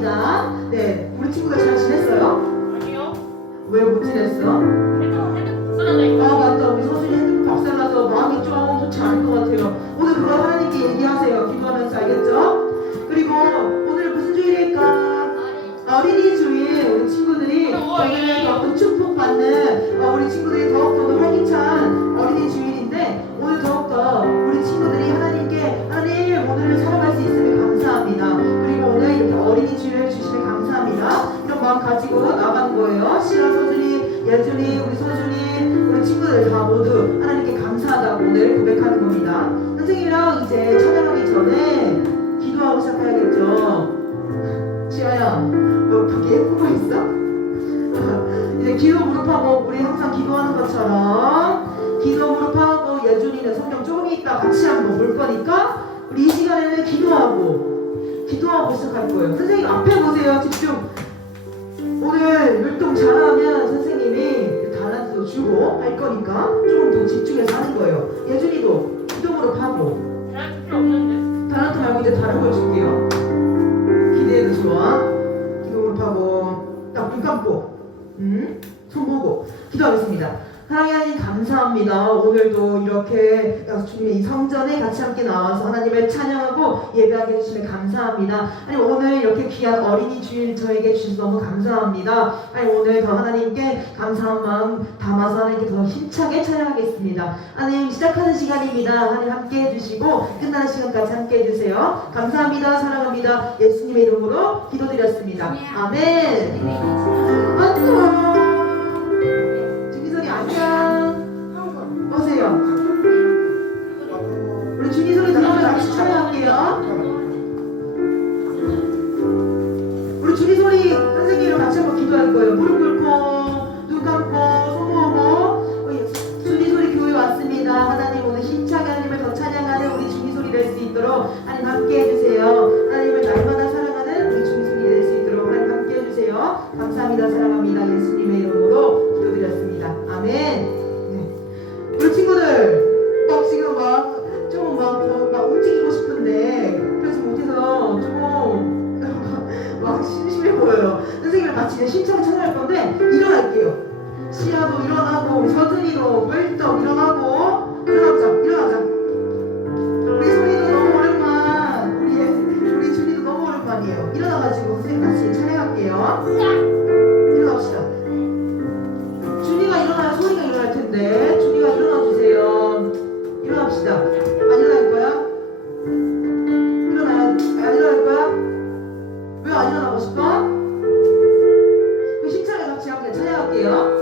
감사합니다. 네, 우리 친구들 잘 지냈어요? 아니요. 왜 못 지냈어? 핸드폰 박살나니까. 아 맞다, 우리 서준이 핸드폰 박살나서 마음이 좀 좋지 않을 것 같아요. 오늘 그거 하나님께 얘기하세요. 기도하면서, 알겠죠? 그리고 오늘 무슨 주일일까? 어린이 주일. 우리 친구들이 오늘 더욱더 축복받는 우리 친구들이 더욱더 활기찬 어린이 주일인데, 오늘 더욱더 우리 친구들이 하나님께 하나님 오늘을 살아갈 수 있음에 감사합니다. 그리고 오늘 이렇게 어린이 주일을 주시면 감사합니다. 이런 마음 가지고 나가는 거예요. 시라, 서준이, 예준이, 우리 서준이, 우리 친구들 다 모두 하나님께 감사하다고 오늘 고백하는 겁니다. 선생님이랑 이제 찬양하기 전에 기도하고 시작해야겠죠. 지아야, 뭐 밖에 예쁘고 있어? 이제 기도 무릎하고, 우리 항상 기도하는 것처럼 기도 무릎하고, 예준이는 성경 조금 있다 같이 한번 볼 거니까 우리 이 시간에는 기도하고 시작할 거예요. 선생님 앞에 보세요. 집중. 오늘 율동 잘하면 선생님이 달란트도 주고 할 거니까 조금 더 집중해서 하는 거예요. 예준이도 기도 무릎하고. 달란트 필요 없는데. 달란트 말고 이제 다른 걸 줄게요. 기대해도 좋아. 기도 무릎하고 딱 눈 감고 손 보고 기도하겠습니다. 하나님 감사합니다. 오늘도 이렇게 주님의 이 성전에 같이 함께 나와서 하나님을 찬양하고 예배하게 해주시면 감사합니다. 아니 오늘 이렇게 귀한 어린이 주일 저에게 주셔서 너무 감사합니다. 아니 오늘 더 하나님께 감사한 마음 담아서 하나님께 더 힘차게 찬양하겠습니다. 하나님 시작하는 시간입니다. 하나님 함께 해주시고 끝나는 시간까지 함께 해주세요. 감사합니다. 사랑합니다. 예수님의 이름으로 기도드렸습니다. 아멘. 안녕. 안녕. 오세요. 우리 준이 소리 들으면 같이 찬양할게요. 우리 준이 소리 선생님이랑 같이 한번 기도할 거예요. 무릎 꿇고 눈 감고 손 모으고. 준이 소리 교회 왔습니다. 하나님 오늘 힘차게 하나님을 더 찬양하는 우리 준이 소리 될 수 있도록 하나님 함께 해주세요. 하나님을 날마다 사랑하는 우리 준이 소리 될 수 있도록 하나님 함께 해주세요. 감사합니다. 사랑합니다. 예수님의 이름으로 기도드렸습니다. 아멘. 네. 우리 친구들 지금 조금 움직이고 싶은데 그러지 못해서 조금 심심해 보여요. 선생님을 같이 이제 신청 찬양할 건데 일어날게요. 시아도 일어나고 우리 서준이도 뻘떡 일어나고 일어나자. 우리 소리도 너무 오랜만. 우리 준이도 너무 오랜만이에요. 일어나가지고 선생님 같이 찬양할게요. 일어납시다. 준이가 일어나야 소리가 일어날 텐데. 준이가 일어나 주세요. 일어납시다. 안 일어날 거야? 안 일어날 거야? 왜 안 일어나고 싶어? 그 힘차게 같이 함께 찬양할게요.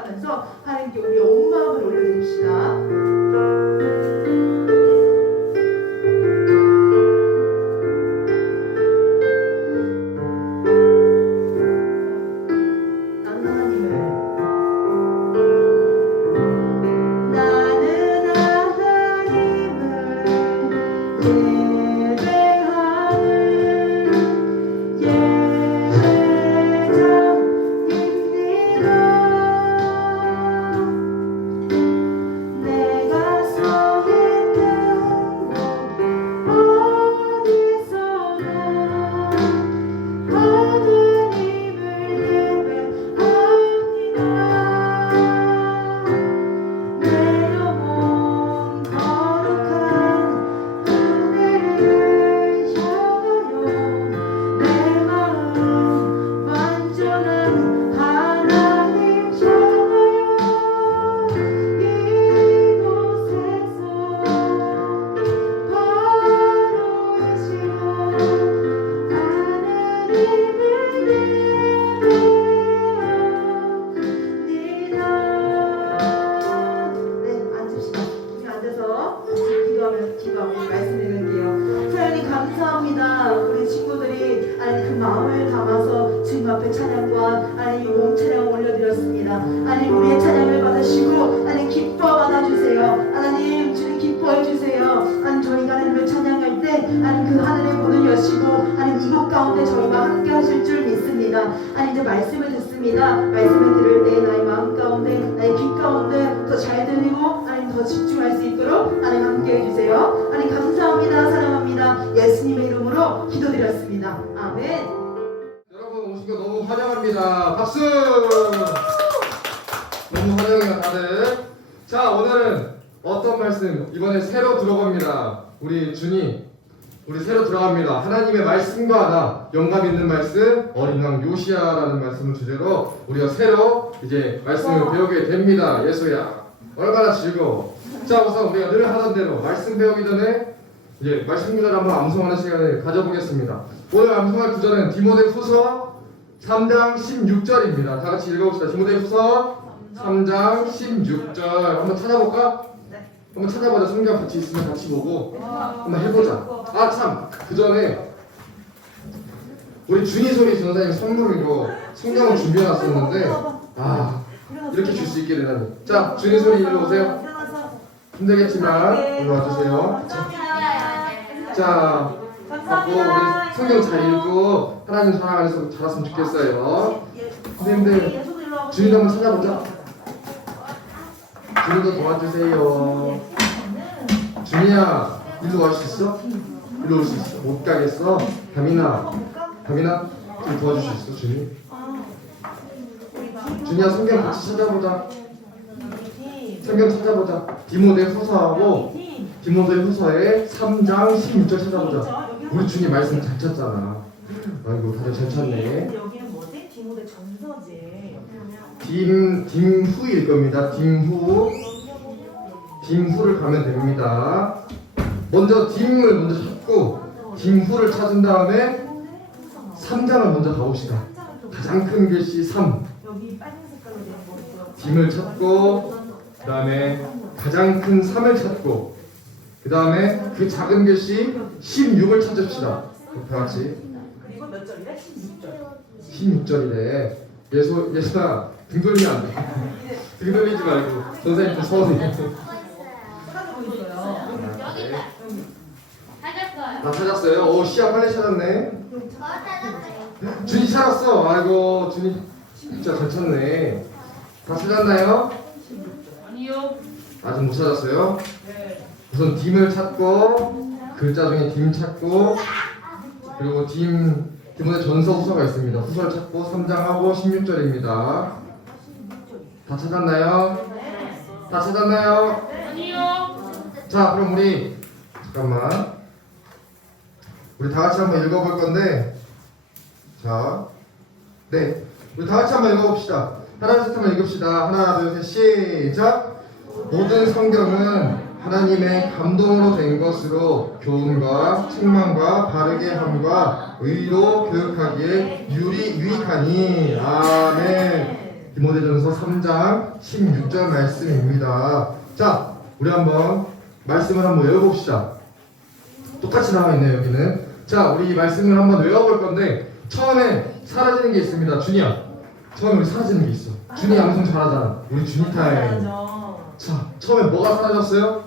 찬양하면서 하나님께 우리의 온 마음을 올려드립시다. 하나님 우리의 찬양을 받으시고 하나님 기뻐 받아주세요. 하나님 주님 기뻐해 주세요. 하나님 저희가 하나님을 찬양할 때 하나님 그 하늘의 문을 여시고 하나님 이곳 가운데 저희와 함께 하실 줄 믿습니다. 하나님 이제 말씀을 듣습니다. 말씀을 들을 때 나의 마음 가운데 나의 귀 가운데 더 잘 들리고 하나님 더 집중할 수 있도록 하나님 함께 해주세요. 하나님 감사합니다. 사랑합니다. 예수님의 이름으로 기도드렸습니다. 아멘. 여러분 오신 거 너무 환영합니다. 박수! 너무 환영해요 다들. 자 오늘은 어떤 말씀? 이번에 새로 들어갑니다. 우리 새로 들어갑니다. 하나님의 말씀과 나 영감 있는 말씀 어린 왕 요시야라는 말씀을 주제로 우리가 새로 이제 말씀을 배우게 됩니다. 예수야 얼마나 즐거워. 자 우선 우리가 늘 하던 대로 말씀 배우기 전에 이제 말씀 구절을 한번 암송하는 시간을 가져보겠습니다. 오늘 암송할 구절은 디모데후서 3장 16절입니다. 다 같이 읽어봅시다. 디모데후서 3장 16절 한번 찾아볼까? 한번 찾아보자. 성경 같이 있으면 같이 보고 한번 해보자. 아 참 그 전에 우리 준이 소리 전사님 선물로 성경을 준비해놨었는데 아 이렇게 줄 수 있게 되다니. 자 준이 소리 일로 오세요. 힘들겠지만 일로 와주세요. 자 받고 우리 성경 잘 읽고 하나님 사랑 안에서 자랐으면 좋겠어요. 선생님들 준이도 한번 찾아보자. 준이도 도와주세요. 준이야 일로 올 수 있어? 일로 올 수 있어? 못 가겠어? 다민아 좀 도와줄 수 있어 준이? 준이야 성경 같이 찾아보자. 성경 찾아보자. 디모데후서하고 디모데후서의 3장 16절 찾아보자. 우리 준이 말씀 잘 찾잖아. 아이고 다들 잘 찾네. 여기는 뭐지? 디모데 전서지. 딤후일 겁니다. 딤후를 가면 됩니다. 먼저 딤을 먼저 찾고 딤후를 찾은 다음에 3장을 먼저 가봅시다. 가장 큰 글씨 3. 여기 빨간 색깔로 된 거. 딤을 찾고 그 다음에 가장 큰 3을 찾고 그 다음에 그 작은 글씨 16을 찾읍시다. 다 같이. 그리고 몇 절이래? 16절. 16절이래. 예수야 등 돌리면 안 돼. 등 돌리지 말고 선생님들 서운해. 찾아보고 있어요. 다 찾았어요? 오 시야 빨리 찾았네. 준이 찾았어. 아이고 준이 진짜 잘 찾네. 다 찾았나요? 아니요. 아직 못 찾았어요? 네. 우선 딤을 찾고 글자 중에 딤 찾고 그리고 디모데 전서 후서가 있습니다. 후서를 찾고 3장하고 16절입니다. 다 찾았나요? 다 찾았나요? 아니요. 자 그럼 우리 잠깐만 우리 다 같이 한번 읽어볼 건데 자 네 우리 다 같이 한번 읽어봅시다. 하나 둘 셋 한번 읽읍시다. 하나 둘 셋 시작. 모든 성경은 하나님의 감동으로 된 것으로 교훈과 책망과 바르게 함과 의로 교육하기에 유익하니. 아멘. 디모데전서 3장 16절 말씀입니다. 자, 우리 한번 말씀을 한번 외워봅시다. 똑같이 나와 있네요, 여기는. 자, 우리 이 말씀을 한번 외워볼 건데 처음에 사라지는 게 있습니다. 준이야, 처음에 우리 사라지는 게 있어. 준이 양성 잘하잖아. 우리 준이 타임. 자, 처음에 뭐가 사라졌어요?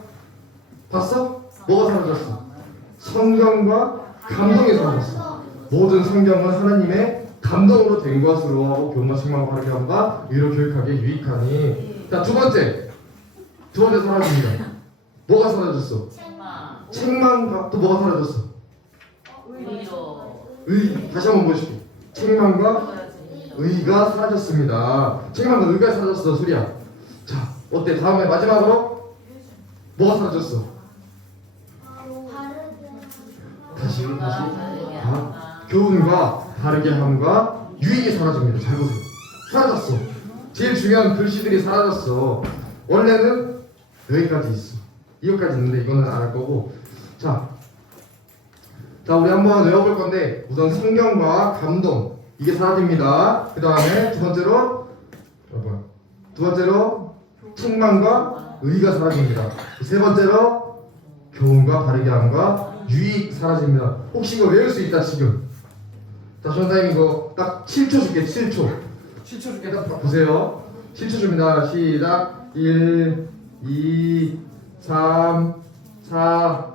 봤어? 뭐가 사라졌어? 성경과 감동이 사라졌어. 모든 성경은 하나님의 감동으로 된 것으로 하고 교훈과 책망과 바르게 함과 의로 교육하기에 유익하니. 자, 두 번째 사라집니다. 뭐가 사라졌어? 책망과 또 뭐가 사라졌어? 다시 한번 보여줄게. 책망과 의가 사라졌습니다. 책망과 의가 사라졌어, 소리야. 자, 어때? 다음에 마지막으로 뭐가 사라졌어? 다시 교훈과 바르게 함과 유익이 사라집니다. 잘 보세요. 사라졌어. 제일 중요한 글씨들이 사라졌어. 원래는 여기까지 있어. 이거까지 있는데 이거는 안 할 거고. 자, 우리 한번 외워볼 건데 우선 성경과 감동 이게 사라집니다. 그 다음에 두 번째로 책망과 의가 사라집니다. 세 번째로 교훈과 바르게 함과 유익 사라집니다. 혹시 이거 외울 수 있다 지금? 자, 선생님 이거 딱 7초 줄게. 7초 줄게. 딱 보세요. 7초 줍니다. 시작. 1, 2, 3, 4,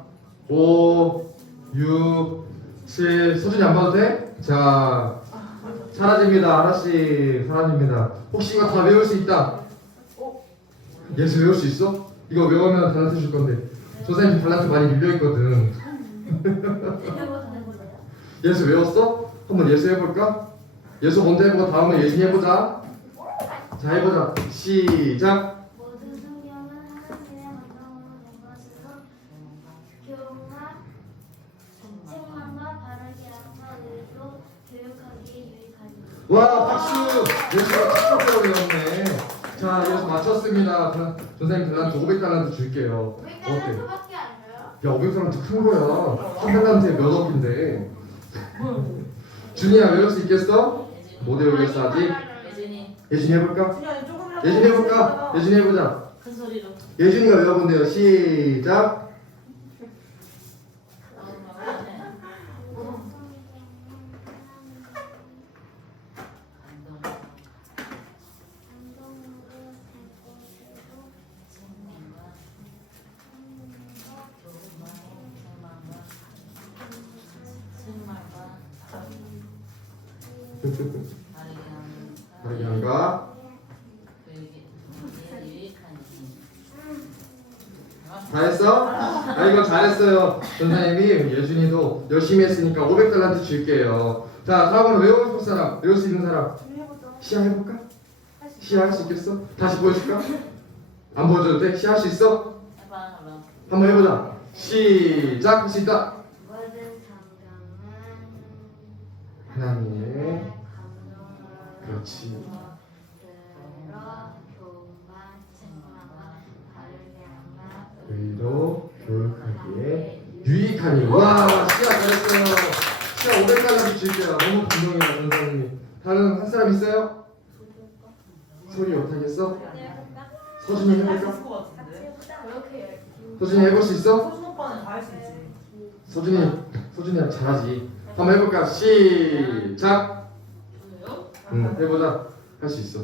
5, 6, 7. 서준이 안 봐도 돼? 자, 사라집니다. 하나씩 사라집니다. 혹시 이거 다 외울 수 있다? 예수 외울 수 있어? 이거 외우면 달란트 줄 건데 선생님 달란트 많이 밀려있거든. 예수 외웠어? 한번 예수 해볼까? 예수 먼저 해보고 다음에 예수 해보자. 자, 해보자. 시작. 모든 성경은 하나님의 감동으로 된 것으로 교훈과 책망과 바르게 함과 의로 교육하기에 유익하니. 와, 박수! 예수가 첫 번째로 외웠네. 자, 예수 맞췄습니다. 선생님 달란트 500달란트 줄게요. 어때? 수밖에 안 돼요? 야, 500달란트 큰 거야. 한 달란트에 몇 억인데. 준이야, 외울 수 있겠어? 못 외우겠어 아직? 예준이 해볼까? 예준이 해볼까? 예준이 해보자. 큰 소리로. 예준이가 외워본대요. 시작. 바르게 함과 다 했어? 아, 이거 잘했어요. 선생님이 예준이도 열심히 했으니까 500달란트 줄게요. 자, 다음으로 외우고 싶은 사람, 외울 수 있는 사람. 시야 해볼까? 시야 할 수 있겠어? 다시 보여줄까? 안 보여줘도 돼? 시야 할 수 있어? 해봐, 그럼. 한번 해보자. 시작. 할 수 있다. 모든 성경은 하나님의 그렇지. 의로 교육하기에 유익하니. 와, 시야 잘했어요. 시야 500달러씩 줄게요. 너무 감동이다, 선생님이. 다른 한 사람 있어요? 소리 못하겠어? 서준이 해볼까? 서준이 해볼 수 있어? 소준 오빠는 다 할 수 있지. 서준이랑 잘하지. 한번 해볼까? 시작. 응, 해보자. 할 수 있어.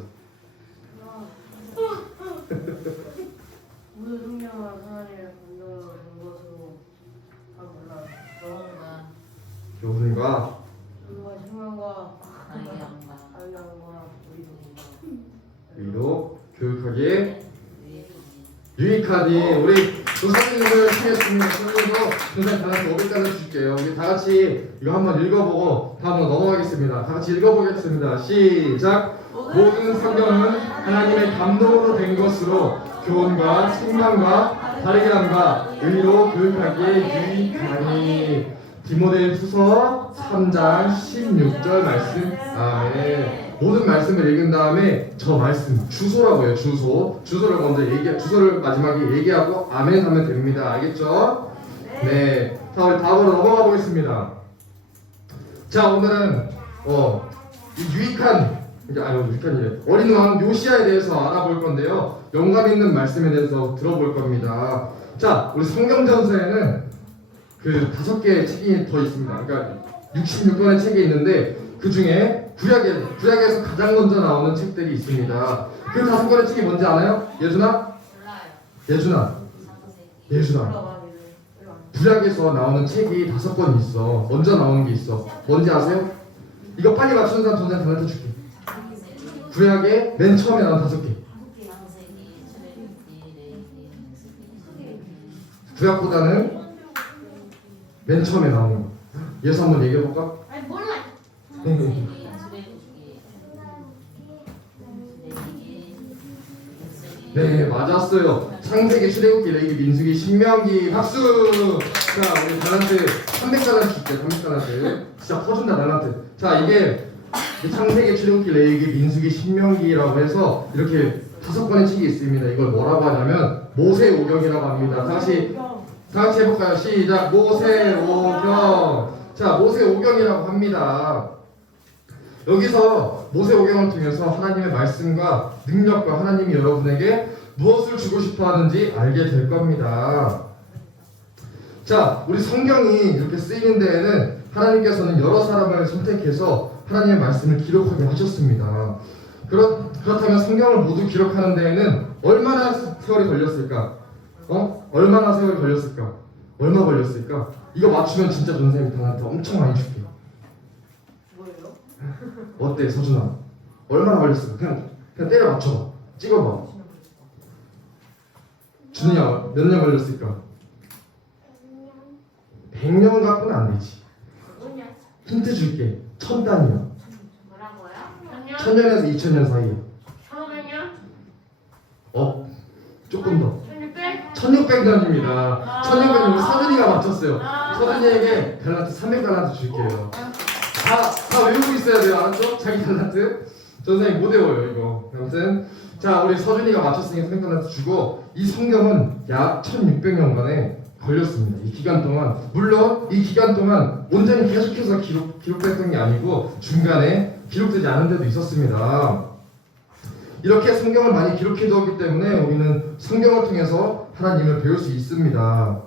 모든 성경은 하나님의 감동으로 된 것으로 몰라. 교훈과 교훈과 그리고 책망과 방향과 알량과 의도 의로 교육하기에 유익하니. 우리 조사님들 수고했습니다. 선생님도 선생님 달라서 500달러 줄게요. 우리 다 같이 이거 한번 읽어보고 다음으로 넘어가겠습니다. 다 같이 읽어보겠습니다. 시작. 모든 성경은 하나님의 감동으로 된 것으로 교훈과 책망과 바르게 함과 의로 교육하기에 유익하니. 디모데후서 3장 16절 말씀. 아멘. 모든 말씀을 읽은 다음에 저 말씀 주소라고 해요. 주소를 먼저 주소를 마지막에 얘기하고 아멘 하면 됩니다. 알겠죠? 네. 자, 우리 다음으로 넘어가 보겠습니다. 자, 오늘은 이 유익한 어린 왕 요시야에 대해서 알아볼 건데요. 영감 있는 말씀에 대해서 들어볼 겁니다. 자, 우리 성경전서에는 그 5개의 책이 더 있습니다. 그러니까 66권의 책이 있는데 그 중에 구약에서 가장 먼저 나오는 책들이 있습니다. 그 5권의 책이 뭔지 아나요? 예준아? 몰라요. 예준아. 창세기. 예준아. 구약에서 나오는 책이 5권 있어. 먼저 나오는 게 있어. 뭔지 아세요? 이거 빨리 맞추는 사람 전장 단한테 줄게. 창세기. 구약에 맨 처음에 나온 5개. 창세기, 출애굽기, 레위기, 엑소기. 구약보다는 맨 처음에 나오는 거. 예수 한번 얘기해 볼까? 아니 몰라. 창세기, 출애굽기, 레위기, 엑소기. 네, 맞았어요. 창세기, 출애굽기, 레위기, 민수기, 신명기. 박수. 자, 우리 달란트 300달란트 줄게. 300달란트. 진짜 퍼준다 달란트. 자, 이게 창세기, 출애굽기, 레위기, 민수기, 신명기라고 해서 이렇게 5권의 책이 있습니다. 이걸 뭐라고 하냐면 모세오경이라고 합니다. 다 같이 해볼까요? 시작. 모세오경. 자, 모세오경이라고 합니다. 여기서 모세오경을 통해서 하나님의 말씀과 능력과 하나님이 여러분에게 무엇을 주고 싶어 하는지 알게 될 겁니다. 자, 우리 성경이 이렇게 쓰이는 데에는 하나님께서는 여러 사람을 선택해서 하나님의 말씀을 기록하게 하셨습니다. 그렇다면 성경을 모두 기록하는 데에는 얼마나 세월이 걸렸을까? 얼마나 세월이 걸렸을까? 얼마 걸렸을까? 이거 맞추면 진짜 전생이 단한테 엄청 많이 줄게. 뭐예요? 어때, 서준아? 얼마나 걸렸을까? 그냥 때려 맞춰봐. 찍어봐. 준이야, 몇 년 걸렸을까? 100년 갖고는 안 되지. 뭐냐? 힌트 줄게. 1000단이야. 뭐라고요? 1000년에서 2000년 사이야. 1500년? 조금 더. 1600? 1600년입니다. 1600년 우리 서준이가 맞췄어요. 서준이에게 달란트 300달란트 줄게요. 다 외우고 있어야 돼요. 알았죠? 자기 달란트. 전생이 못 외워요 이거. 아무튼 자, 우리 서준이가 맞췄으니까 300달란트 주고, 이 성경은 약 1600년간에 걸렸습니다. 이 기간 동안, 물론 이 기간 동안 온전히 계속해서 기록됐던 게 아니고 중간에 기록되지 않은 데도 있었습니다. 이렇게 성경을 많이 기록해 두었기 때문에 우리는 성경을 통해서 하나님을 배울 수 있습니다.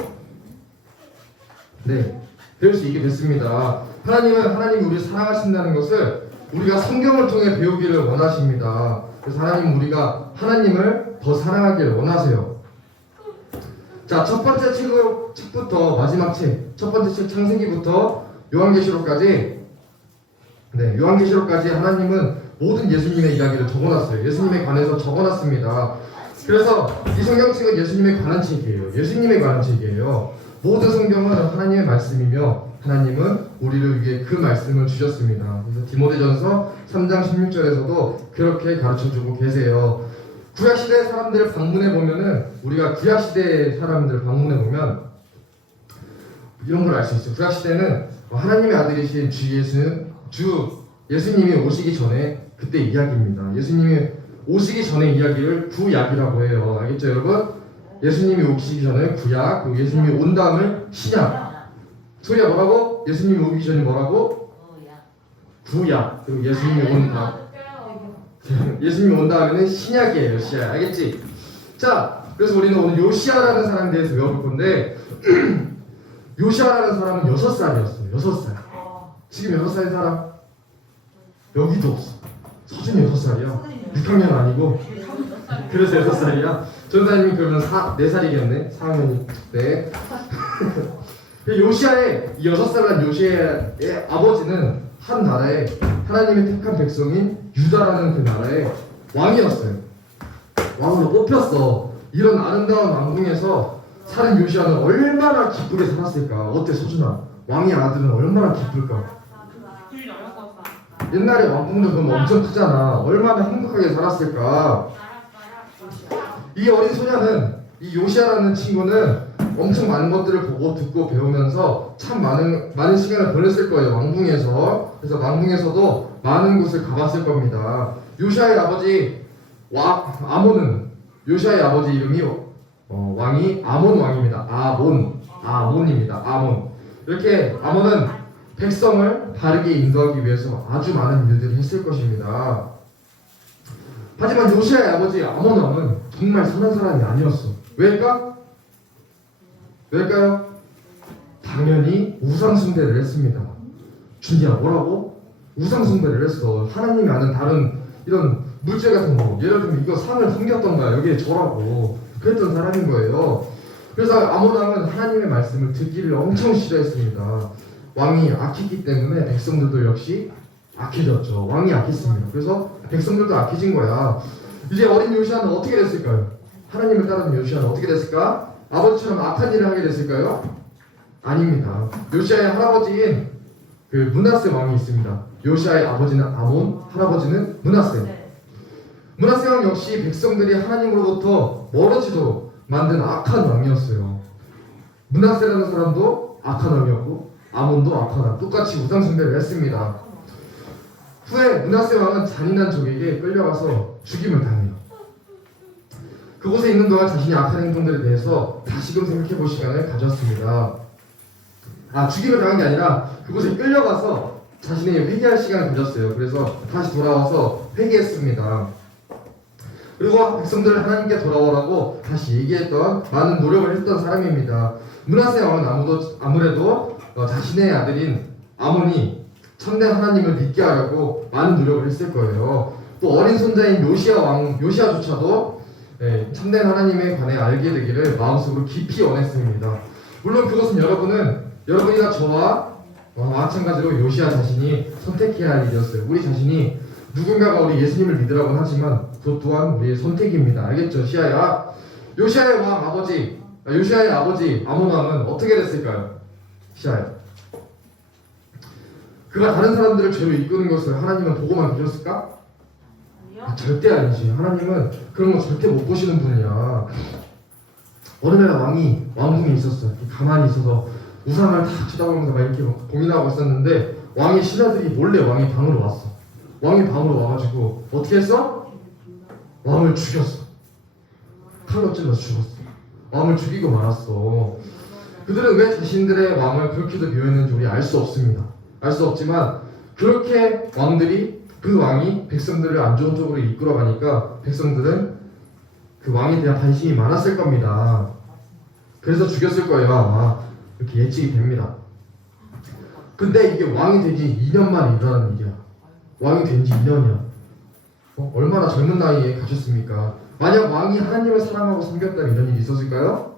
네, 배울 수 있게 됐습니다. 하나님이 우리를 사랑하신다는 것을 우리가 성경을 통해 배우기를 원하십니다. 그래서 우리가 하나님을 더 사랑하기를 원하세요. 자, 첫 번째 책부터 마지막 책, 첫 번째 책 창세기부터 요한계시록까지, 네, 요한계시록까지 하나님은 모든 예수님의 이야기를 적어놨어요. 예수님에 관해서 적어놨습니다. 그래서 이 성경책은 예수님에 관한 책이에요. 예수님에 관한 책이에요. 모든 성경은 하나님의 말씀이며 하나님은 우리를 위해 그 말씀을 주셨습니다. 그래서 디모데전서 3장 16절에서도 그렇게 가르쳐주고 계세요. 구약시대 사람들을 방문해 보면은, 우리가 구약시대 사람들을 방문해 보면 이런 걸 알 수 있어요. 구약시대는 하나님의 아들이신 주 예수님이 오시기 전에 그때 이야기입니다. 예수님이 오시기 전에 이야기를 구약이라고 해요. 알겠죠 여러분? 예수님이 오시기 전에 구약, 그리고 예수님이 온 다음을 신약. 소리야 뭐라고? 예수님이 오기 전에 뭐라고? 구약. 그리고 예수님이 온 다음, 예수님이 온 다음에는 신약이에요. 요시야. 알겠지? 자, 그래서 우리는 오늘 요시야라는 사람에 대해서 배워볼 건데 요시야라는 사람은 6살이었어요. 6살. 지금 6살인 사람? 여기도 없어. 서준이 6살이야. 6학년 아니고. 그래서 6살이야. 전사님이 그러면 4살이겠네. 4학년이. 네. 요시야의 6살난 요시야의 아버지는 한 나라에 하나님의 택한 백성인 유다라는 그 나라의 왕이었어요. 왕으로 뽑혔어. 이런 아름다운 왕궁에서 사는 요시야는 얼마나 기쁘게 살았을까? 어때 서준아? 왕의 아들은 얼마나 기쁠까? 옛날에 왕궁도 그럼 엄청 크잖아. 얼마나 행복하게 살았을까? 이 어린 소녀는, 이 요시야라는 친구는 엄청 많은 것들을 보고 듣고 배우면서 참 많은 시간을 보냈을 거예요. 왕궁에서. 그래서 왕궁에서도 많은 곳을 가봤을 겁니다. 요시야의 아버지 아몬은, 요시야의 아버지 이름이 왕이 아몬 왕입니다. 아몬입니다. 아몬. 이렇게 아몬은 백성을 바르게 인도하기 위해서 아주 많은 일들을 했을 것입니다. 하지만 요시아의 아버지 아몬 왕은 정말 선한 사람이 아니었어. 왜일까? 왜일까요? 당연히 우상숭배를 했습니다. 준이야 뭐라고? 우상숭배를 했어. 하나님이 아는 다른 이런 물질 같은 거, 예를 들면 이거 상을 섬겼던가 여기에 절하고 그랬던 사람인 거예요. 그래서 아몬 왕은 하나님의 말씀을 듣기를 엄청 싫어했습니다. 왕이 악했기 때문에 백성들도 역시 악해졌죠. 왕이 악했습니다. 그래서 백성들도 악해진 거야. 이제 어린 요시아는 어떻게 됐을까요? 하나님을 따르는 요시아는 어떻게 됐을까? 아버지처럼 악한 일을 하게 됐을까요? 아닙니다. 요시아의 할아버지인 그 므낫세 왕이 있습니다. 요시아의 아버지는 아몬, 할아버지는 므낫세. 므낫세 왕 역시 백성들이 하나님으로부터 멀어지도록 만든 악한 왕이었어요. 므낫세라는 사람도 악한 왕이었고 아몬도 악한 왕, 똑같이 우상숭배를 했습니다. 후에 므낫세 왕은 잔인한 적에게 끌려가서 죽임을 당해요. 그곳에 있는 동안 자신이 악한 행동들에 대해서 다시금 생각해 볼 시간을 가졌습니다. 죽임을 당한 게 아니라 그곳에 끌려가서 자신의 회개할 시간을 가졌어요. 그래서 다시 돌아와서 회개했습니다. 그리고 백성들을 하나님께 돌아오라고 다시 얘기했던 많은 노력을 했던 사람입니다. 므낫세 왕은 아무래도 자신의 아들인 아몬이 참된 하나님을 믿게 하려고 많은 노력을 했을 거예요. 또 어린 손자인 요시아조차도 참된 하나님에 관해 알게 되기를 마음속으로 깊이 원했습니다. 물론 그것은 여러분이나 저와 마찬가지로 요시아 자신이 선택해야 할 일이었어요. 우리 자신이 누군가가 우리 예수님을 믿으라고 하지만 그것 또한 우리의 선택입니다. 알겠죠? 요시아의 아버지 아몬 왕은 어떻게 됐을까요? 시아야. 그가 다른 사람들을 죄로 이끄는 것을 하나님은 보고만 계셨을까? 절대 아니지. 하나님은 그런 거 절대 못 보시는 분이야. 어느 날 왕궁에 있었어. 가만히 있어서 우상을 다 쳐다보면서 막 이렇게 공인하고 있었는데 왕의 신하들이 몰래 왕의 방으로 왔어. 왕의 방으로 와가지고 어떻게 했어? 왕을 죽였어. 칼로 찔러 죽었어. 왕을 죽이고 말았어. 그들은 왜 자신들의 왕을 그렇게도 미워했는지 우리 알 수 없습니다. 알 수 없지만 그렇게 그 왕이 백성들을 안 좋은 쪽으로 이끌어가니까 백성들은 그 왕에 대한 관심이 많았을 겁니다. 그래서 죽였을 거예요 아마. 이렇게 예측이 됩니다. 근데 이게 왕이 되지 2년 만에 일어나는 일이야. 왕이 된 지 2년이야. 얼마나 젊은 나이에 가셨습니까? 만약 왕이 하나님을 사랑하고 섬겼다면 이런 일이 있었을까요?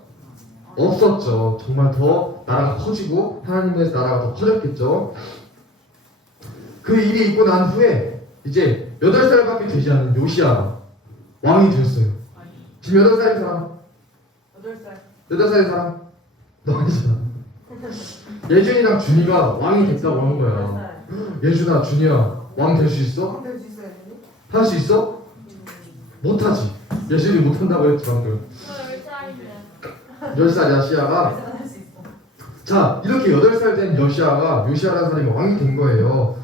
없었죠. 정말 더 나라가 커지고 하나님의 나라가 더 커졌겠죠. 그 일이 있고 난 후에 이제 8살밖에 되지 않은 요시아가 왕이 됐어요. 지금 8살인 사람? 8살인 사람? 너 아니잖아. 예준이랑 준이가 왕이 됐다고 하는 거야. 예준아, 준이야, 왕 될 수 있어? 할 수 있어? 못하지. 예준이 못한다고 했지 방금. 10살이야 시아가. 자, 이렇게 8살 된 요시아라는 사람이 왕이 된 거예요.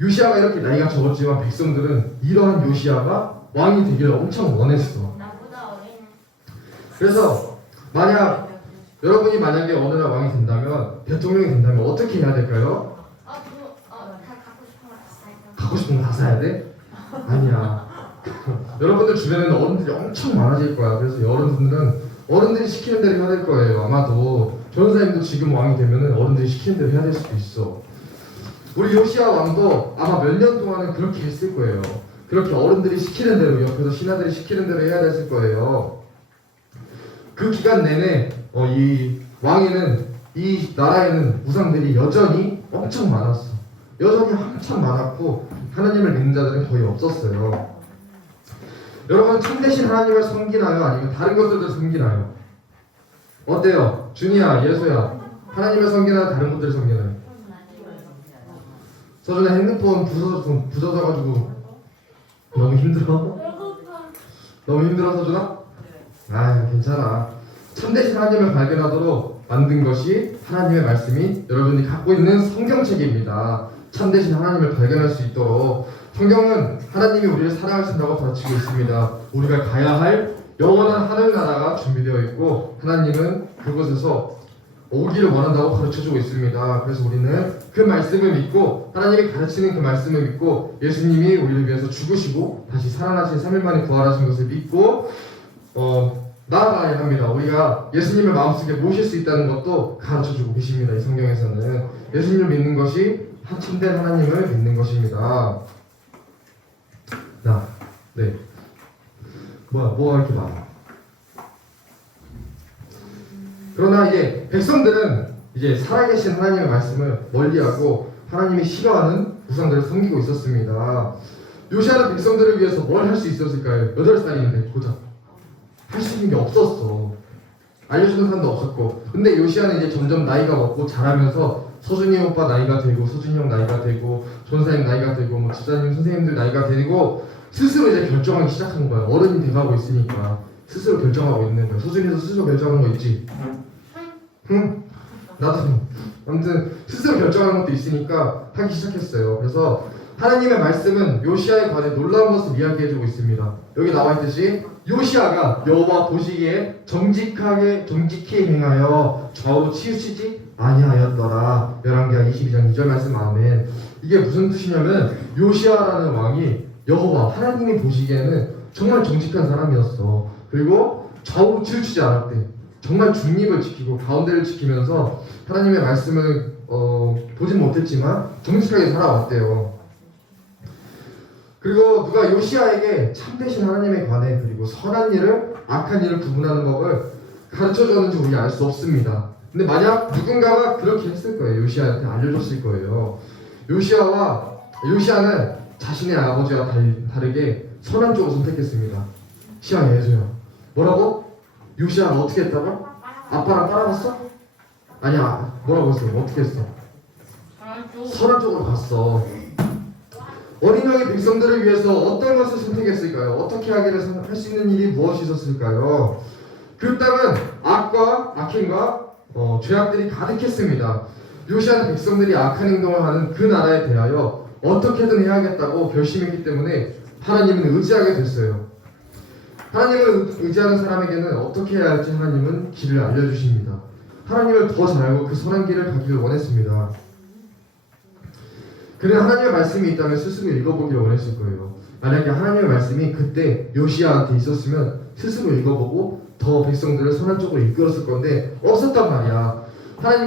요시아가 이렇게 나이가 적었지만 백성들은 이러한 요시아가 왕이 되기를 엄청 원했어. 그래서 여러분이 만약에 어느 날 왕이 된다면, 대통령이 된다면 어떻게 해야 될까요? 갖고 싶은 거 다 사야 돼? 아니야. 여러분들 주변에는 어른들이 엄청 많아질 거야. 그래서 어른들이 시키는 대로 해야 될 거예요. 아마도 변호사님도 지금 왕이 되면은 어른들이 시키는 대로 해야 될 수도 있어. 우리 요시아 왕도 아마 몇 년 동안은 그렇게 했을 거예요. 그렇게 어른들이 시키는 대로, 옆에서 신하들이 시키는 대로 해야 됐을 거예요. 그 기간 내내 이 나라에는 우상들이 여전히 엄청 많았어. 여전히 한참 많았고 하나님을 믿는 자들은 거의 없었어요. 여러분, 참되신 하나님을 섬기나요? 아니면 다른 것들을 섬기나요? 어때요? 준이야, 예수야, 하나님을 섬기나요? 다른 것들을 섬기나요? 서준아, 핸드폰 부서져가지고 너무 힘들어? 너무 힘들어 서준아? 괜찮아. 참되신 하나님을 발견하도록 만든 것이 하나님의 말씀이 여러분이 갖고 있는 성경책입니다. 참되신 하나님을 발견할 수 있도록 성경은 하나님이 우리를 사랑하신다고 가르치고 있습니다. 우리가 가야 할 영원한 하늘나라가 준비되어 있고 하나님은 그곳에서 오기를 원한다고 가르쳐주고 있습니다. 그래서 우리는 그 말씀을 믿고 하나님이 가르치는 그 말씀을 믿고 예수님이 우리를 위해서 죽으시고 다시 살아나신 3일 만에 부활하신 것을 믿고 나아가야 합니다. 우리가 예수님을 마음속에 모실 수 있다는 것도 가르쳐주고 계십니다. 이 성경에서는 예수님을 믿는 것이 참된 하나님을 믿는 것입니다. 네. 뭐가 이렇게 많아? 그러나 이제 백성들은 이제 살아계신 하나님의 말씀을 멀리하고 하나님이 싫어하는 우상들을 섬기고 있었습니다. 요시아는 백성들을 위해서 뭘 할 수 있었을까요? 8살인데 고작 할 수 있는 게 없었어. 알려주는 사람도 없었고. 근데 요시아는 이제 점점 나이가 먹고 자라면서 서준이 오빠 나이가 되고 서준이 형 나이가 되고 전사님 나이가 되고 뭐 집사님 선생님들 나이가 되고 스스로 이제 결정하기 시작한 거예요. 어른이 돼가고 있으니까 스스로 결정하고 있는 거예요. 서준이도 스스로 결정하는 거 있지? 응? 나도. 아무튼 스스로 결정하는 것도 있으니까 하기 시작했어요. 그래서 하나님의 말씀은 요시아에 관해 놀라운 것을 이야기해주고 있습니다. 여기 나와있듯이 요시아가 여호와 보시기에 정직히 행하여 좌우로 치우치지 아니하였더라. 열왕기하 22장 2절 말씀 아멘. 이게 무슨 뜻이냐면 요시아라는 왕이 여호와 하나님이 보시기에는 정말 정직한 사람이었어. 그리고 좌우로 치우치지 않았대. 정말 중립을 지키고 가운데를 지키면서 하나님의 말씀을 보진 못했지만 정직하게 살아왔대요. 그리고 누가 요시아에게 참되신 하나님에 관해 그리고 선한 일을 악한 일을 구분하는 법을 가르쳐줬는지 우리가 알 수 없습니다. 근데 만약 누군가가 그렇게 했을 거예요. 요시아한테 알려줬을 거예요. 요시아는 자신의 아버지와 다르게 선한 쪽을 선택했습니다. 시아에 해줘요. 뭐라고? 요시아가 어떻게 했다고? 아빠랑 따라갔어? 아니야. 뭐라고 했어? 어떻게 했어? 선한 쪽으로 갔어. 어린아이 백성들을 위해서 어떤 것을 선택했을까요? 어떻게 하기를 할 수 있는 일이 무엇이 있었을까요? 그 땅은 악행과 죄악들이 가득했습니다. 요시아는 백성들이 악한 행동을 하는 그 나라에 대하여 어떻게든 해야겠다고 결심했기 때문에 하나님은 의지하게 됐어요. 하나님을 의지하는 사람에게는 어떻게 해야 할지 하나님은 길을 알려주십니다. 하나님을 더 잘 알고 그 선한 길을 가기를 원했습니다. 그는 하나님의 말씀이 있다면 스스로 읽어보기를 원했을 거예요. 만약에 하나님의 말씀이 그때 요시아한테 있었으면 스스로 읽어보고 더 백성들을 선한 쪽으로 이끌었을 건데 없었단 말이야.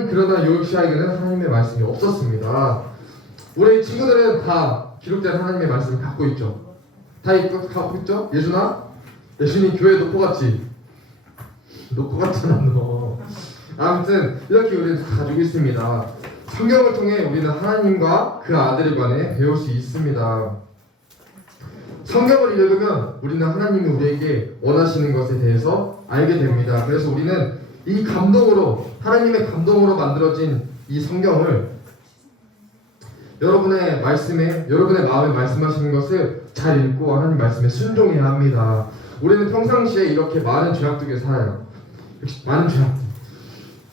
그러나 요시아에게는 하나님의 말씀이 없었습니다. 우리 친구들은 다 기록된 하나님의 말씀을 갖고 있죠. 다 갖고 있죠? 예준이 교회 놓고 갔지? 놓고 갔잖아 너. 아무튼 이렇게 우리는 다 가지고 있습니다. 성경을 통해 우리는 하나님과 그 아들에 관해 배울 수 있습니다. 성경을 읽으면 우리는 하나님이 우리에게 원하시는 것에 대해서 알게 됩니다. 그래서 우리는 이 감동으로 하나님의 감동으로 만들어진 이 성경을 여러분의 마음에 말씀하시는 것을 잘 읽고 하나님 말씀에 순종해야 합니다. 우리는 평상시에 이렇게 많은 죄악들에 살아요. 많은 죄악들.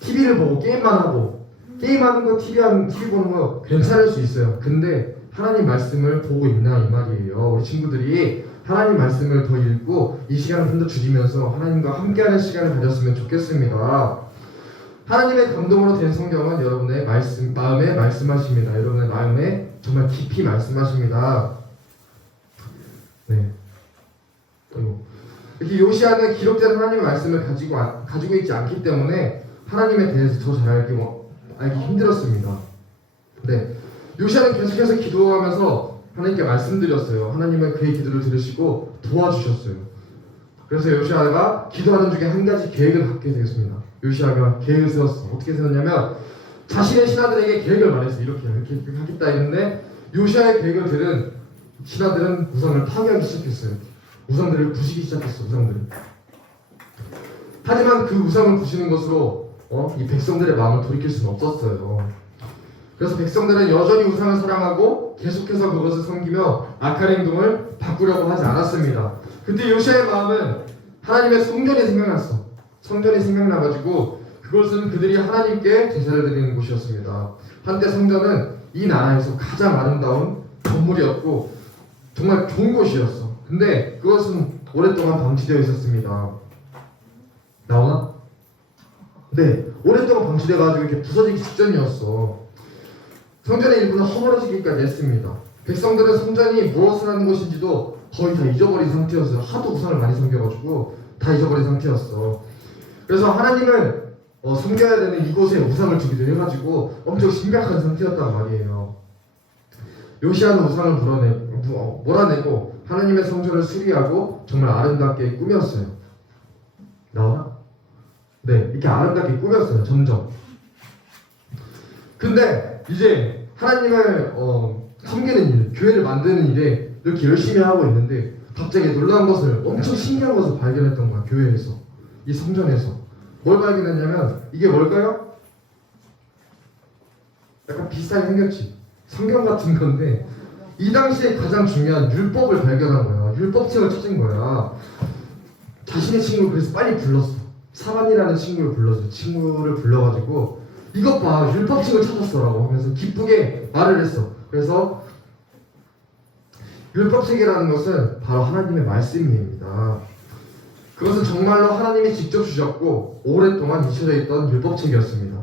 TV를 보고 게임만 하고 게임하는 거 TV 보는 거 괜찮을 수 있어요. 근데 하나님 말씀을 보고 있나 이 말이에요. 우리 친구들이 하나님 말씀을 더 읽고 이 시간을 좀 더 줄이면서 하나님과 함께하는 시간을 가졌으면 좋겠습니다. 하나님의 감동으로 된 성경은 여러분의 마음에 말씀하십니다. 여러분의 마음에 정말 깊이 말씀하십니다. 네. 이렇게 요시아는 기록된 하나님의 말씀을 가지고 있지 않기 때문에 하나님에 대해서 더 잘 알기 힘들었습니다. 네. 요시아는 계속해서 기도하면서 하나님께 말씀드렸어요. 하나님은 그의 기도를 들으시고 도와주셨어요. 그래서 요시아가 기도하는 중에 한 가지 계획을 갖게 되었습니다. 요시아가 계획을 세웠어. 어떻게 세웠냐면 자신의 신하들에게 계획을 말했어. 이렇게 하겠다 했는데 요시아의 계획을 들은 신하들은 우상을 파괴하기 시작했어요. 우상들을 부시기 시작했어. 우상들을. 하지만 그 우상을 부시는 것으로 이 백성들의 마음을 돌이킬 수는 없었어요. 그래서 백성들은 여전히 우상을 사랑하고 계속해서 그것을 섬기며 악한 행동을 바꾸려고 하지 않았습니다. 그때 요시아의 마음은 하나님의 성전이 생각났어. 성전이 생각나가지고 그것은 그들이 하나님께 제사를 드리는 곳이었습니다. 한때 성전은 이 나라에서 가장 아름다운 건물이었고 정말 좋은 곳이었어. 근데 그것은 오랫동안 방치되어 있었습니다. 나오나? 네, 오랫동안 방치돼가지고 이렇게 부서지기 직전이었어. 성전의 일부는 허물어지기까지 했습니다. 백성들은 성전이 무엇을 하는 곳인지도 거의 다 잊어버린 상태였어요. 하도 우상을 많이 섬겨가지고 다 잊어버린 상태였어. 그래서 하나님을 섬겨야 되는 이곳에 우상을 두기도 해가지고 엄청 심각한 상태였단 말이에요. 요시아는 우상을 몰아내고 하나님의 성전을 수리하고 정말 아름답게 꾸몄어요. 나오나? 네, 이렇게 아름답게 꾸몄어요. 점점. 근데 이제 하나님을 섬기는 일, 교회를 만드는 일에 이렇게 열심히 하고 있는데 갑자기 놀라운 것을, 엄청 신기한 것을 발견했던 거야. 교회에서, 이 성전에서. 뭘 발견했냐면 이게 뭘까요? 약간 비슷하게 생겼지. 성경 같은 건데 이 당시에 가장 중요한 율법을 발견한 거야. 율법책을 찾은 거야. 자신의 친구를 그래서 빨리 불렀어. 사반이라는 친구를 불렀어. 친구를 불러가지고 이것 봐, 율법책을 찾았어라고 하면서 기쁘게 말을 했어. 그래서 율법책이라는 것은 바로 하나님의 말씀입니다. 그것은 정말로 하나님이 직접 주셨고 오랫동안 잊혀져 있던 율법책이었습니다.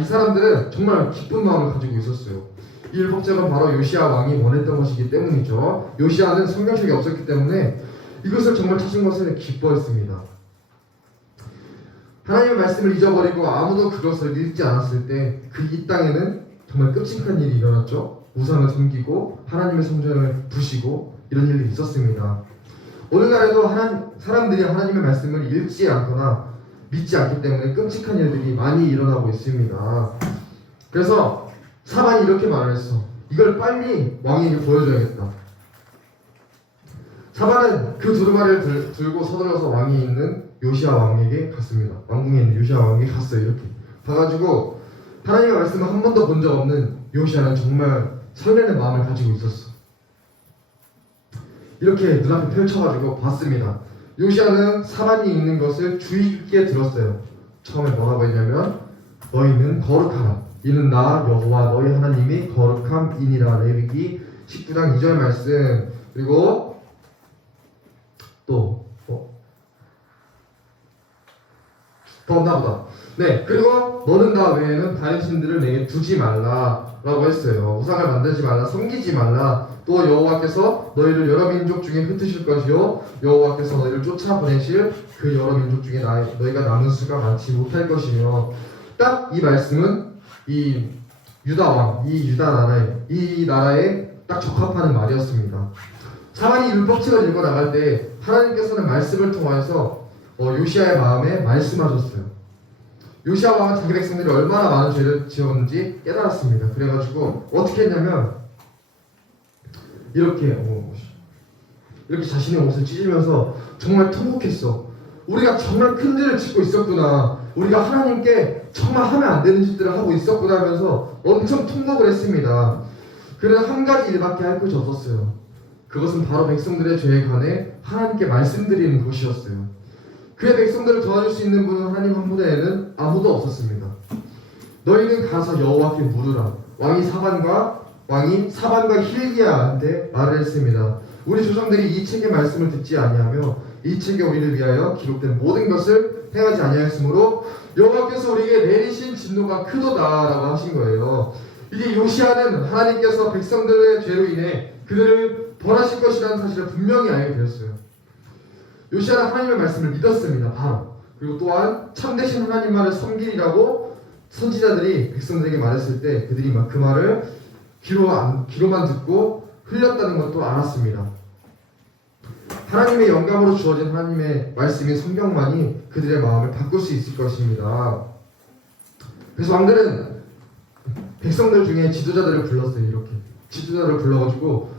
이 사람들은 정말 기쁜 마음을 가지고 있었어요. 이 율법책은 바로 요시아 왕이 원했던 것이기 때문이죠. 요시아는 성경책이 없었기 때문에 이것을 정말 찾은 것을 기뻐했습니다. 하나님의 말씀을 잊어버리고 아무도 그것을 읽지 않았을 때 이 땅에는 정말 끔찍한 일이 일어났죠. 우상을 섬기고 하나님의 성전을 부시고 이런 일이 있었습니다. 오늘날에도 사람들이 하나님의 말씀을 읽지 않거나 믿지 않기 때문에 끔찍한 일들이 많이 일어나고 있습니다. 그래서 사반이 이렇게 말을 했어. 이걸 빨리 왕에게 보여줘야겠다. 사반은 그 두루마리를 들고 서둘러서 왕이 있는 요시아 왕에게 갔습니다. 왕궁에 있는 요시아 왕에게 갔어요. 이렇게 가가지고 하나님의 말씀을 한 번도 본 적 없는 요시아는 정말 설레는 마음을 가지고 있었어. 이렇게 눈앞에 펼쳐가지고 봤습니다. 요시아는 사반이 있는 것을 주의 깊게 들었어요. 처음에 뭐라고 했냐면 너희는 거룩하라. 이는 나 여호와 너희 하나님이 거룩함이니라. 레위기 19장 2절 말씀. 그리고 또 더 없나보다. 네, 그리고 너는 나 외에는 다른 신들을 내게 두지 말라라고 했어요. 우상을 만들지 말라, 섬기지 말라. 또 여호와께서 너희를 여러 민족 중에 흩으실 것이요 여호와께서 너희를 쫓아보내실 그 여러 민족 중에 너희가 남은 수가 많지 못할 것이며. 딱 이 말씀은 이 유다 왕, 이 나라에 딱 적합하는 말이었습니다. 사반이 율법책을 읽어 나갈 때 하나님께서는 말씀을 통하여서 요시아의 마음에 말씀하셨어요. 요시아 왕은 자기 백성들이 얼마나 많은 죄를 지었는지 깨달았습니다. 그래가지고 어떻게 했냐면 이렇게 자신의 옷을 찢으면서 정말 통곡했어. 우리가 정말 큰 죄를 짓고 있었구나. 우리가 하나님께 정말 하면 안 되는 짓들을 하고 있었구나 하면서 엄청 통곡을 했습니다. 그는 한 가지 일밖에 할 것이 없었어요. 그것은 바로 백성들의 죄에 관해 하나님께 말씀드리는 것이었어요. 그의 백성들을 도와줄 수 있는 분은 하나님 한 분에는 아무도 없었습니다. 너희는 가서 여호와께 물으라. 왕이 사반과 힐기야한테 말을 했습니다. 우리 조상들이 이 책의 말씀을 듣지 아니하며 이 책에 우리를 위하여 기록된 모든 것을 행하지 아니하였으므로 여호와께서 우리에게 내리신 진노가 크도다라고 하신 거예요. 이제 요시아는 하나님께서 백성들의 죄로 인해 그들을 벌하실 것이라는 사실을 분명히 알게 되었어요. 요시아는 하나님의 말씀을 믿었습니다. 바로. 그리고 또한 참되신 하나님만을 섬기리라고 선지자들이 백성들에게 말했을 때 그들이 막 그 말을 귀로만 듣고 흘렸다는 것도 알았습니다. 하나님의 영감으로 주어진 하나님의 말씀인 성경만이 그들의 마음을 바꿀 수 있을 것입니다. 그래서 왕들은 백성들 중에 지도자들을 불렀어요. 이렇게 지도자들을 불러가지고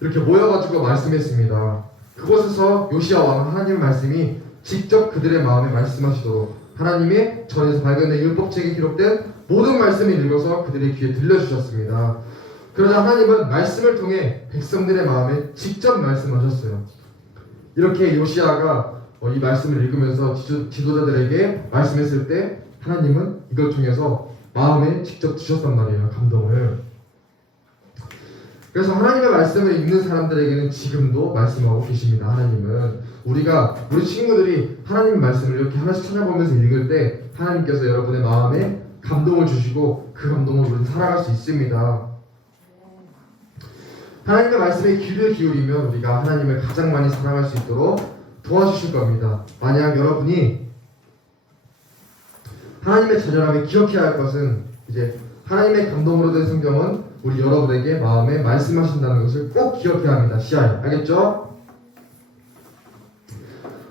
이렇게 모여가지고 말씀했습니다. 그곳에서 요시아 왕은 하나님의 말씀이 직접 그들의 마음에 말씀하시도록 하나님의 전에서 발견된 율법책에 기록된 모든 말씀을 읽어서 그들의 귀에 들려주셨습니다. 그러자 하나님은 말씀을 통해 백성들의 마음에 직접 말씀하셨어요. 이렇게 요시아가 이 말씀을 읽으면서 지도자들에게 말씀했을 때 하나님은 이걸 통해서 마음에 직접 주셨단 말이에요. 감동을. 그래서 하나님의 말씀을 읽는 사람들에게는 지금도 말씀하고 계십니다. 하나님은 우리 친구들이 하나님의 말씀을 이렇게 하나씩 찾아보면서 읽을 때 하나님께서 여러분의 마음에 감동을 주시고 그 감동을 우리는 살아갈 수 있습니다. 하나님의 말씀에 귀를 기울이면 우리가 하나님을 가장 많이 사랑할 수 있도록 도와주실 겁니다. 만약 여러분이 하나님의 자녀라면 기억해야 할 것은 이제 하나님의 감동으로 된 성경은 우리 여러분에게 마음에 말씀하신다는 것을 꼭 기억해야 합니다. 시아요. 알겠죠?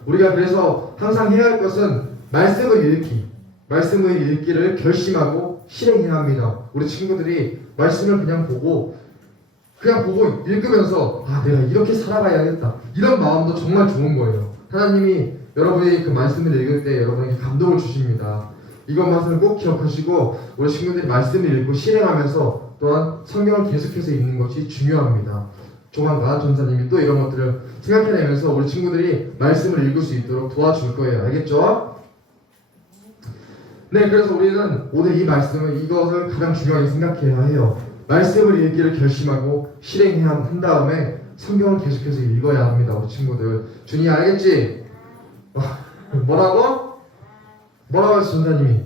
우리가 그래서 항상 해야 할 것은 말씀을 읽기를 결심하고 실행해야 합니다. 우리 친구들이 말씀을 그냥 보고 읽으면서 내가 이렇게 살아가야겠다 이런 마음도 정말 좋은 거예요. 하나님이 여러분이 그 말씀을 읽을 때 여러분에게 감동을 주십니다. 이것만은 꼭 기억하시고 우리 친구들이 말씀을 읽고 실행하면서 또한 성경을 계속해서 읽는 것이 중요합니다. 조만간 전사님이 또 이런 것들을 생각해내면서 우리 친구들이 말씀을 읽을 수 있도록 도와줄 거예요. 알겠죠? 네, 그래서 우리는 오늘 이것을 가장 중요하게 생각해야 해요. 말씀을 읽기를 결심하고 실행해야 한 다음에 성경을 계속해서 읽어야 합니다. 우리 친구들. 준이 알겠지? 뭐라고 했어 전사님이?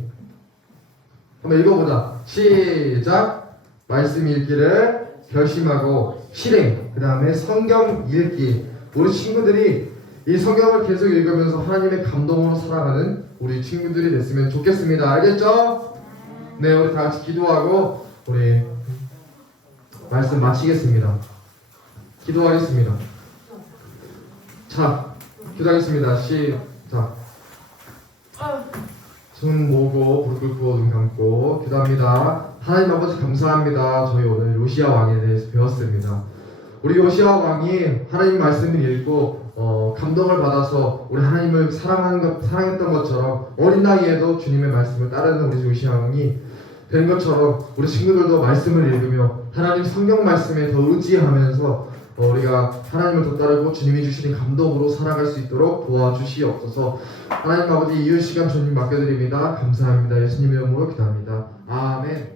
한번 읽어보자. 시작. 말씀 읽기를 결심하고 실행. 그 다음에 성경 읽기. 우리 친구들이 이 성경을 계속 읽으면서 하나님의 감동으로 살아가는 우리 친구들이 됐으면 좋겠습니다. 알겠죠? 네, 우리 다 같이 기도하고 우리 말씀 마치겠습니다. 기도하겠습니다. 자, 기도하겠습니다. 시작. 손 모으고 무릎 꿇고 눈 감고 기도합니다. 하나님 아버지 감사합니다. 저희 오늘 요시야 왕에 대해서 배웠습니다. 우리 요시야 왕이 하나님 말씀을 읽고 감동을 받아서 우리 하나님을 사랑했던 것처럼 어린 나이에도 주님의 말씀을 따르는 우리 요시야 왕이 된 것처럼 우리 친구들도 말씀을 읽으며 하나님 성경 말씀에 더 의지하면서 우리가 하나님을 더 따르고 주님이 주시는 감동으로 살아갈 수 있도록 도와주시옵소서. 하나님 아버지 이 시간 주님 맡겨드립니다. 감사합니다. 예수님의 이름으로 기도합니다. 아멘.